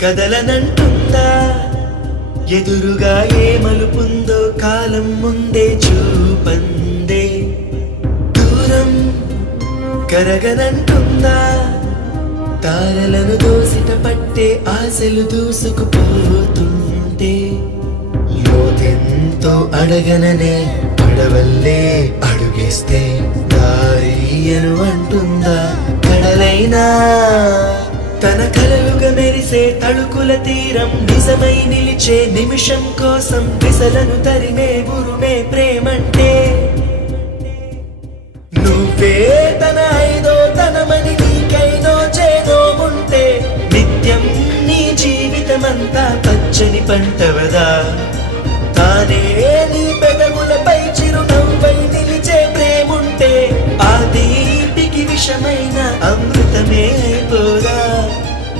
కదలనంటుందా ఎదురుగా ఏ మలుపుందో కాలం ముందే చూపందే దూరం కరగనంటుందా తారలను దోసిట పట్టే ఆశలు దూసుకుపోతుంటే లోతెంతో అడగననే అడవల్లే అడుగేస్తే దారియను అంటుందా కడలైనా తన కలలుగా మెరిసే తళుకుల తీరం నిజమై నిలిచే నిమిషం కోసం విసలను తరిమే గురుమే ప్రేమంటే నువ్వే తన ఐదో తనమని నీకైదో చేదో ఉంటే నిత్యం నీ జీవితమంతా పచ్చని పంటవదా తానే నీ పెదవులపై చిరునవ్వై నిలిచే ప్రేముంటే ఆ తీపికి విషమైన అమృతమే అయిపోదా